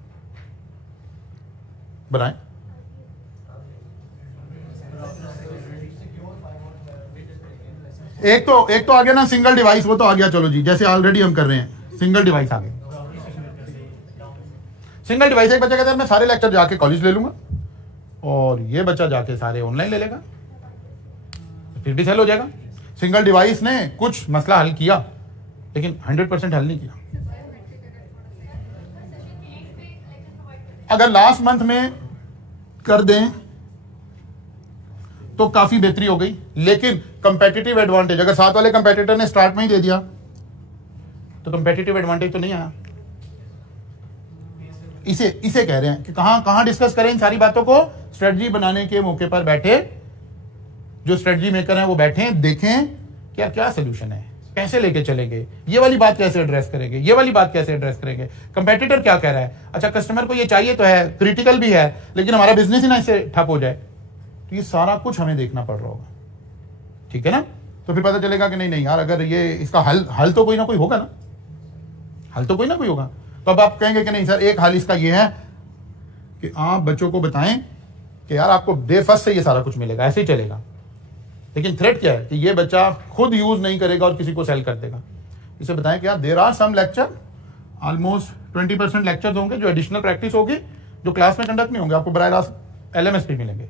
बनाएं। एक तो आ गया ना सिंगल डिवाइस, वो तो आ गया, चलो जी, जैसे ऑलरेडी हम कर रहे हैं, सिंगल डिवाइस आ गया। सिंगल डिवाइस, एक बच्चा कहता है मैं सारे लेक्चर जाके कॉलेज ले लूंगा और ये बच्चा जाके सारे ऑनलाइन ले लेगा, फिर भी सेल हो जाएगा। सिंगल डिवाइस ने कुछ मसला हल किया लेकिन 100% हल नहीं किया। अगर लास्ट मंथ में कर दें तो काफी बेहतरी हो गई, लेकिन कंपेटिटिव एडवांटेज, अगर साथ वाले कंपेटिटर ने स्टार्ट में ही दे दिया तो कंपेटिटिव एडवांटेज तो नहीं आया। इसे कह रहे हैं कि कहां डिस्कस करें इन सारी बातों को। स्ट्रेटजी बनाने के मौके पर बैठे जो स्ट्रेटजी मेकर हैं वो बैठें, देखें क्या क्या सोल्यूशन है, कैसे लेके चलेंगे, ये वाली बात कैसे एड्रेस करेंगे, ये वाली बात कैसे एड्रेस करेंगे, कंपेटिटर क्या कह रहा है। अच्छा कस्टमर को ये चाहिए तो है, क्रिटिकल भी है, लेकिन हमारा बिजनेस ही ना इससे ठप हो जाए, तो ये सारा कुछ हमें देखना पड़ रहा होगा, ठीक है ना। तो फिर पता चलेगा कि नहीं यार अगर ये इसका हल तो कोई ना कोई होगा ना, हल तो कोई ना कोई होगा। तो अब आप कहेंगे कि नहीं सर एक हल इसका ये है कि आप बच्चों को बताएं कि यार आपको डे फर्स्ट से ये सारा कुछ मिलेगा, ऐसे ही चलेगा। लेकिन थ्रेट क्या है कि ये बच्चा खुद यूज नहीं करेगा और किसी को सेल कर देगा। इसे बताएं कि यार there are some lecture, almost 20% lecture होंगे जो एडिशनल प्रैक्टिस होगी, जो क्लास में कंडक्ट नहीं होंगे, आपको बराह रास्त LMS पे मिलेंगे।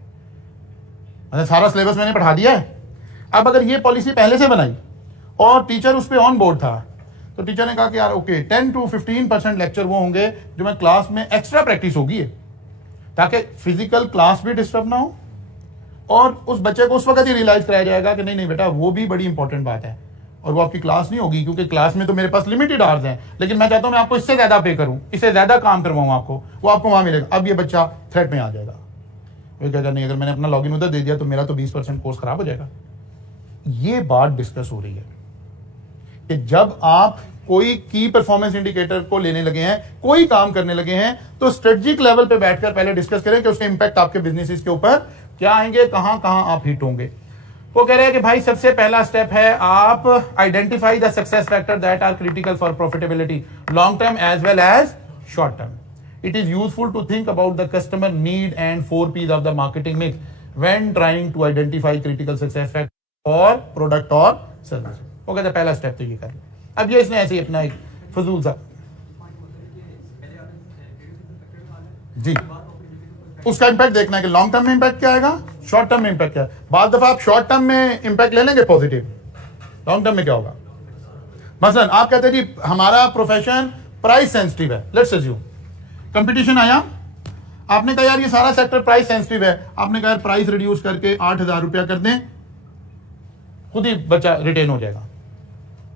मतलब सारा सिलेबस मैंने पढ़ा दिया है। अब अगर ये पॉलिसी पहले से बनाई और टीचर उस पर ऑन बोर्ड था, तो टीचर ने कहा कि यार ओके 10 to 15% लेक्चर वो होंगे जो मैं क्लास में एक्स्ट्रा प्रैक्टिस होगी, ताकि फिजिकल क्लास भी डिस्टर्ब ना हो और उस बच्चे को उस वक्त ही रियलाइज कराया जाएगा कि नहीं बेटा वो भी बड़ी इंपॉर्टेंट बात है, और वो आपकी क्लास नहीं होगी क्योंकि क्लास में तो मेरे पास लिमिटेड आवर्स हैं, लेकिन मैं चाहता हूं मैं आपको इससे ज्यादा पे करूं, इससे ज्यादा काम करवाऊं आपको, वो आपको वहां मिलेगा। अब ये बच्चा थ्रेट में आ जाएगा, वो कहेगा नहीं अगर मैंने अपना लॉगिन उधर दे दिया तो मेरा तो 20% कोर्स खराब हो जाएगा। ये बात डिस्कस हो रही है कि जब आप कोई की परफॉर्मेंस इंडिकेटर को लेने लगे हैं, कोई काम करने लगे हैं, तो स्ट्रेटेजिक लेवल पे बैठकर पहले डिस्कस करें कि उसके इंपैक्ट आपके बिजनेस के ऊपर क्या आएंगे, कहां कहां आप हिट होंगे। वो कह रहे हैं कि भाई सबसे पहला स्टेप है आप identify the success factor that are critical for profitability long term as well as short term. It is useful to think about the customer need and 4 P's of the marketing mix when trying to identify critical success factor for product or service. वो कहते हैं पहला step तो ये कर। अब ये इसने ऐसे ही अपना एक फजूल सा जी उसका इंपैक्ट देखना है कि लॉन्ग टर्म में इंपैक्ट क्या आएगा, शॉर्ट टर्म में इंपैक्ट क्या है। बाद दफा आप शॉर्ट टर्म में इंपैक्ट ले लेंगे पॉजिटिव, लॉन्ग टर्म में क्या होगा। मसलन आप कहते हैं जी हमारा प्रोफेशन प्राइस सेंसिटिव है, लेट्स अज्यूम कंपटीशन आया, आपने कहा यार ये सारा सेक्टर प्राइस सेंसिटिव है, आपने कहा यार प्राइस रिड्यूस करके 8,000 रुपया कर दें, खुद ही बच्चा रिटेन हो जाएगा।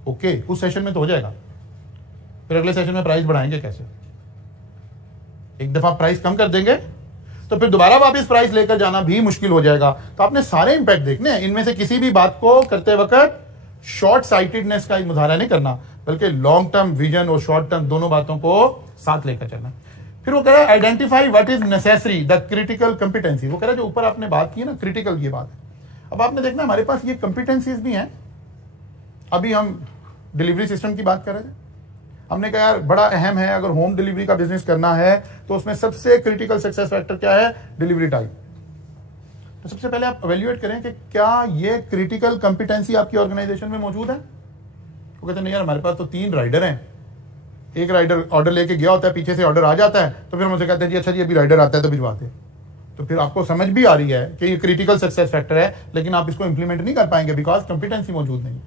ओके उस सेशन में तो हो जाएगा, फिर अगले सेशन में प्राइस बढ़ाएंगे कैसे। एक दफा प्राइस कम कर देंगे तो फिर दोबारा वापस प्राइस लेकर जाना भी मुश्किल हो जाएगा। तो आपने सारे इंपैक्ट देखने हैं, इनमें से किसी भी बात को करते वक्त शॉर्ट साइटेडनेस का मुजाहरा नहीं करना, बल्कि लॉन्ग टर्म विजन और शॉर्ट टर्म दोनों बातों को साथ लेकर चलना। फिर वो कह रहा है identify what is necessary the critical competency. वो कह रहा है जो ऊपर आपने बात की है ना क्रिटिकल, ये बात है। अब आपने देखना हमारे पास ये कंपिटेंसीज भी हैं। अभी हम डिलीवरी सिस्टम की बात कर रहे थे, हमने कहा यार बड़ा अहम है, अगर होम डिलीवरी का बिजनेस करना है तो उसमें सबसे क्रिटिकल सक्सेस फैक्टर क्या है, डिलीवरी टाइम। तो सबसे पहले आप एवेल्युएट करें कि क्या ये क्रिटिकल कॉम्पिटेंसी आपकी ऑर्गेनाइजेशन में मौजूद है। वो कहते हैं नहीं यार, हमारे पास तो 3 राइडर हैं, एक राइडर ऑर्डर लेके गया होता है, पीछे से ऑर्डर आ जाता है, तो फिर मुझे कहते हैं जी अच्छा जी अभी राइडर आता है तो भिजवाते। तो फिर आपको समझ भी आ रही है कि ये क्रिटिकल सक्सेस फैक्टर है, लेकिन आप इसको इंप्लीमेंट नहीं कर पाएंगे बिकॉज कॉम्पिटेंसी मौजूद नहीं है।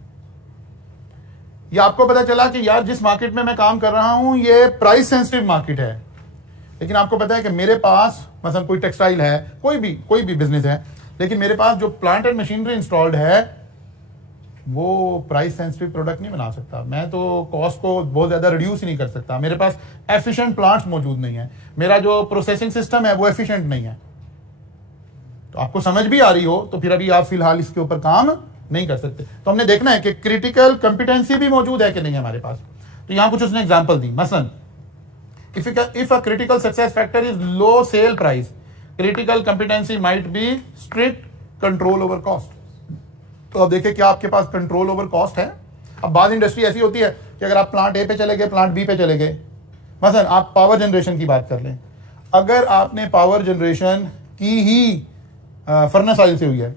या आपको पता चला कि यार जिस मार्केट में मैं काम कर रहा हूं ये प्राइस सेंसिटिव मार्केट है, लेकिन आपको पता है कि मेरे पास मतलब कोई टेक्सटाइल है, कोई भी बिजनेस है, लेकिन मेरे पास जो प्लांट एंड मशीनरी इंस्टॉल्ड है वो प्राइस सेंसिटिव प्रोडक्ट नहीं बना सकता, मैं तो कॉस्ट को बहुत ज्यादा रिड्यूस ही नहीं कर सकता, मेरे पास एफिशिएंट प्लांट्स मौजूद नहीं है, मेरा जो प्रोसेसिंग सिस्टम है वो एफिशिएंट नहीं है। तो आपको समझ भी आ रही हो तो फिर अभी आप फिलहाल इसके ऊपर काम नहीं कर सकते। तो हमने देखना है कि क्रिटिकल कॉम्पिटेंसी भी मौजूद है कि नहीं है हमारे पास। तो यहां कुछ उसने एग्जांपल दी, मसलन if a critical success factor is low sale price, critical competency might be strict control over cost। तो अब देखिए क्या आपके पास कंट्रोल ओवर कॉस्ट है। अब बाद इंडस्ट्री ऐसी होती है कि अगर आप प्लांट ए पे चले गए, प्लांट बी पे चले गए, मसलन आप पावर जनरेशन की बात कर लें, अगर आपने पावर जनरेशन की ही फर्नेस ऑयल से हुई है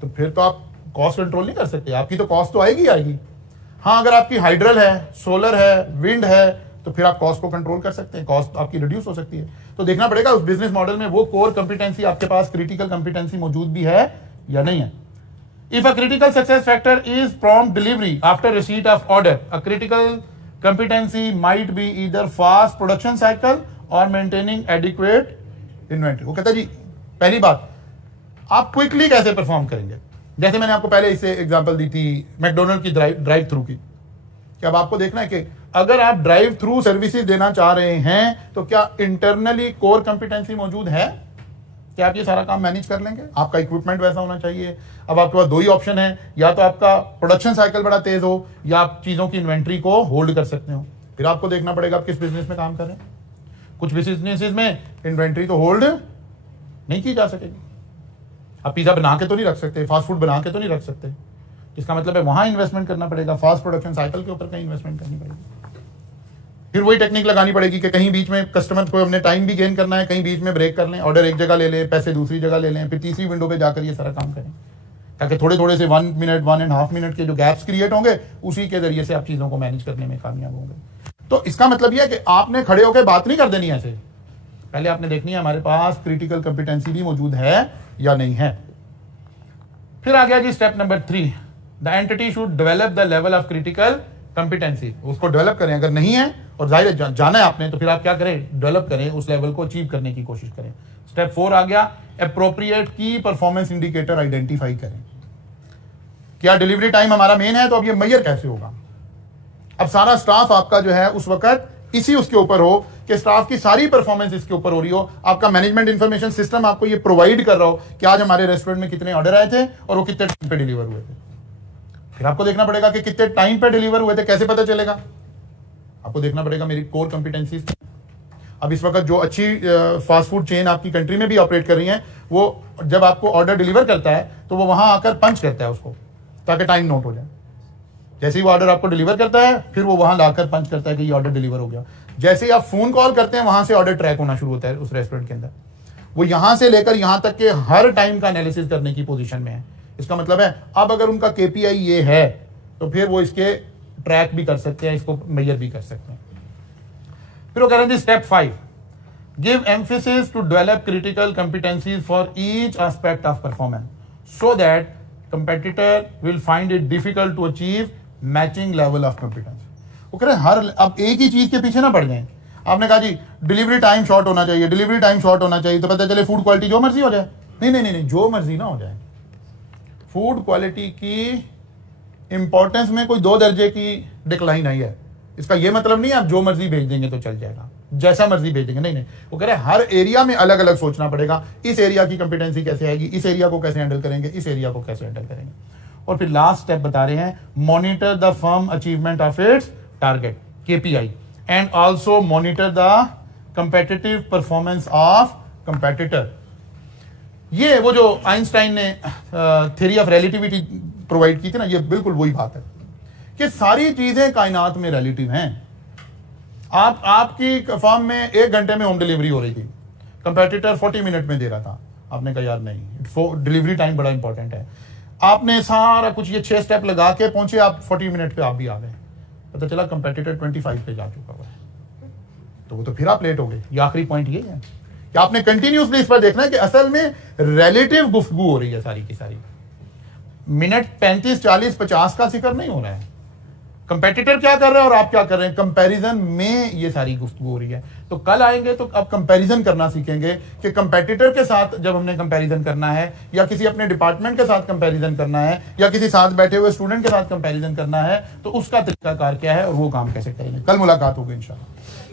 तो फिर तो आप कॉस्ट कंट्रोल नहीं कर सकते, आपकी तो कॉस्ट तो आएगी। हाँ, अगर आपकी हाइड्रल है, सोलर है, विंड है, तो फिर आप कॉस्ट को कंट्रोल कर सकते हैं, कॉस्ट आपकी रिड्यूस हो सकती है। तो देखना पड़ेगा उस बिजनेस मॉडल में वो कोर कंपिटेंसी आपके पास क्रिटिकल कंपिटेंसी मौजूद भी है या नहीं है। If a critical success factor is prompt delivery after receipt of order, a critical competency might be either fast production cycle or maintaining adequate inventory। वो कहता है जी पहली बात, आप क्विकली कैसे परफॉर्म करेंगे। जैसे मैंने आपको पहले इससे एग्जांपल दी थी मैकडोनल्ड की ड्राइव थ्रू की, कि अब आपको देखना है कि अगर आप ड्राइव थ्रू सर्विसेज देना चाह रहे हैं तो क्या इंटरनली कोर कंपिटेंसी मौजूद है, क्या आप ये सारा काम मैनेज कर लेंगे। आपका इक्विपमेंट वैसा होना चाहिए। अब आपके पास 2 ही ऑप्शन है, या तो आपका प्रोडक्शन साइकिल बड़ा तेज हो या आप चीजों की इन्वेंट्री को होल्ड कर सकते हो। फिर आपको देखना पड़ेगा आप किस बिजनेस में काम कर रहे हैं। कुछ बिजनेसेस में इन्वेंट्री तो होल्ड नहीं की जा सकेगी, आप पिज्जा बना के तो नहीं रख सकते, फास्ट फूड बना के तो नहीं रख सकते, इसका मतलब है वहां इन्वेस्टमेंट करना पड़ेगा, फास्ट प्रोडक्शन साइकिल के ऊपर कहीं इन्वेस्टमेंट करनी पड़ेगी। फिर वही टेक्निक लगानी पड़ेगी कि कहीं बीच में कस्टमर को हमने टाइम भी गेन करना है, कहीं बीच में ब्रेक कर लें, ऑर्डर एक जगह ले लें, पैसे दूसरी जगह ले लें, फिर तीसरी विंडो पे जाकर ये सारा काम करें, ताकि थोड़े थोड़े से 1 मिनट 1.5 मिनट के जो गैप्स क्रिएट होंगे उसी के जरिए से आप चीजों को मैनेज करने में कामयाब होंगे। तो इसका मतलब यह है कि आपने खड़े होकर बात नहीं कर देनी ऐसे, पहले आपने देखनी है हमारे पास क्रिटिकल कंपिटेंसी भी मौजूद है या नहीं है। फिर आ गया जी step number 3, the entity should develop the level of critical competency. उसको डेवलप करें, अगर नहीं है और जाहिर है जाना है आपने तो फिर आप क्या करें, डेवलप करें, उस लेवल को अचीव करने की कोशिश करें। स्टेप 4 आ गया, एप्रोप्रिएट की परफॉर्मेंस इंडिकेटर आइडेंटिफाई करें। क्या डिलीवरी टाइम हमारा मेन है, तो अब ये मेजर कैसे होगा। अब सारा स्टाफ आपका जो है उस वक्त इसी उसके ऊपर हो कि स्टाफ की सारी परफॉर्मेंस इसके ऊपर हो रही हो, आपका मैनेजमेंट इंफॉर्मेशन सिस्टम आपको ये प्रोवाइड कर रहा हो कि आज हमारे रेस्टोरेंट में कितने ऑर्डर आए थे और वो कितने टाइम पे डिलीवर हुए थे। फिर आपको देखना पड़ेगा कि कितने टाइम पे डिलीवर हुए थे, कैसे पता चलेगा, आपको देखना पड़ेगा मेरी कोर कंपिटेंसीज। अब इस वक्त जो अच्छी फास्ट फूड चेन आपकी कंट्री में भी ऑपरेट कर रही है, वो जब आपको ऑर्डर डिलीवर करता है तो वो वहां आकर पंच करता है उसको, ताकि टाइम नोट हो जाए। जैसे ही वो ऑर्डर आपको डिलीवर करता है फिर वो वहां लाकर पंच करता है कि ये ऑर्डर डिलीवर हो गया। जैसे ही आप फोन कॉल करते हैं वहां से ऑर्डर ट्रैक होना शुरू होता है उस रेस्टोरेंट के अंदर। वो यहां से लेकर यहां तक के हर टाइम का एनालिसिस करने की पोजीशन में है। इसका मतलब है अब अगर उनका KPI ये है तो फिर वो इसके ट्रैक भी कर सकते हैं, इसको मेजर भी कर सकते हैं। फिर वो कह रहे हैं step 5, give emphasis to develop critical competencies for each aspect of performance so that competitor will find it difficult to achieve matching level of competence. वो कह रहे हैं हर अब एक ही चीज के पीछे ना पड़ जाए। आपने कहा जी डिलीवरी टाइम शॉर्ट होना चाहिए, डिलीवरी टाइम शॉर्ट होना चाहिए, तो पता चले फूड क्वालिटी जो मर्जी हो जाए। नहीं, जो मर्जी ना हो जाए। फूड क्वालिटी की इंपॉर्टेंस में कोई 2 दर्जे की डिक्लाइन आई है, इसका यह मतलब नहीं है आप जो मर्जी भेज देंगे तो चल जाएगा, जैसा मर्जी भेज देंगे। नहीं, वो कह रहे हैं हर एरिया में अलग अलग सोचना पड़ेगा। इस एरिया की कंपिटेंसी कैसे आएगी, इस एरिया को कैसे हैंडल करेंगे, इस एरिया को कैसे हैंडल करेंगे। और फिर लास्ट स्टेप बता रहे हैं, monitor the firm achievement of its target KPI and also monitor the competitive performance of competitor. ये वो जो आइंस्टाइन ने थ्योरी ऑफ रिलेटिविटी प्रोवाइड की थी ना, ये बिल्कुल वही बात है कि सारी चीजें कायनात में रिलेटिव हैं। आपकी फर्म में 1 घंटे में होम डिलीवरी हो रही थी, कंपेटिटर 40 मिनट में दे रहा था, आपने कहा यार नहीं, डिलीवरी टाइम बड़ा इंपॉर्टेंट है। आपने सारा कुछ ये 6 स्टेप लगा के पहुंचे, आप 40 मिनट पे आप भी आ गए, पता चला कंपेटिटर 25 पे जा चुका हुआ है, तो वो तो फिर आप लेट हो गए। ये आखिरी पॉइंट ये है कि आपने कंटिन्यूसली इस पर देखना है कि असल में रिलेटिव गुफ्तगू हो रही है सारी की सारी। मिनट 35, 40, 50 का जिक्र नहीं हो रहा है, कंपेटिटर क्या कर रहा है और आप क्या कर रहे हैं, कंपैरिजन में ये सारी गुफ्तगू हो रही है। तो कल आएंगे तो अब कंपैरिजन करना सीखेंगे कि कंपेटिटर के साथ जब हमने कंपैरिजन करना है, या किसी अपने डिपार्टमेंट के साथ कंपैरिजन करना है, या किसी साथ बैठे हुए स्टूडेंट के साथ कंपैरिजन करना है, तो उसका तरीकाकार क्या है और वो काम कैसे करेंगे। कल मुलाकात होगी इंशाल्लाह।